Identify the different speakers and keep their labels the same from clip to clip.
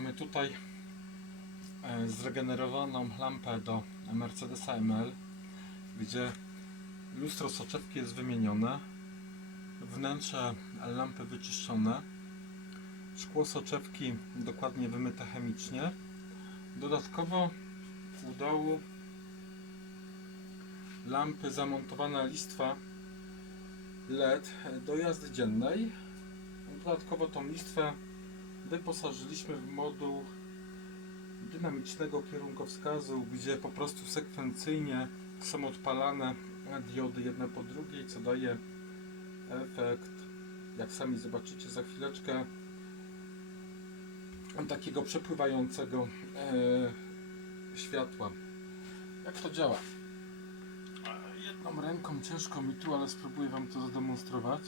Speaker 1: Mamy tutaj e, zregenerowaną lampę do Mercedesa ML, gdzie lustro soczewki jest wymienione, wnętrze lampy wyczyszczone, szkło soczewki dokładnie wymyte chemicznie. Dodatkowo u dołu lampy zamontowana listwa LED do jazdy dziennej. Dodatkowo tą listwę wyposażyliśmy w moduł dynamicznego kierunkowskazu, gdzie po prostu sekwencyjnie są odpalane diody jedne po drugiej, co daje efekt, jak sami zobaczycie za chwileczkę, takiego przepływającego e, światła. Jak to działa? E, Jedną ręką ciężko mi tu, ale spróbuję Wam to zademonstrować.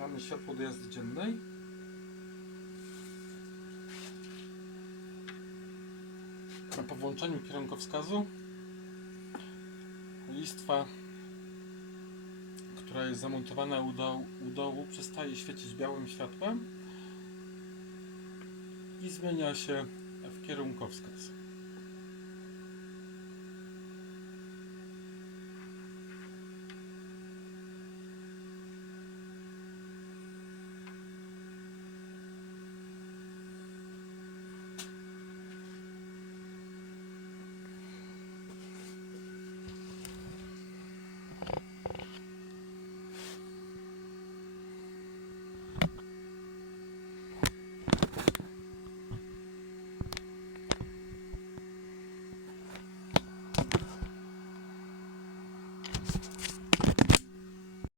Speaker 1: Mamy światło do jazdy dziennej. Po włączeniu kierunkowskazu listwa, która jest zamontowana u dołu, u dołu przestaje świecić białym światłem i zmienia się w kierunkowskaz.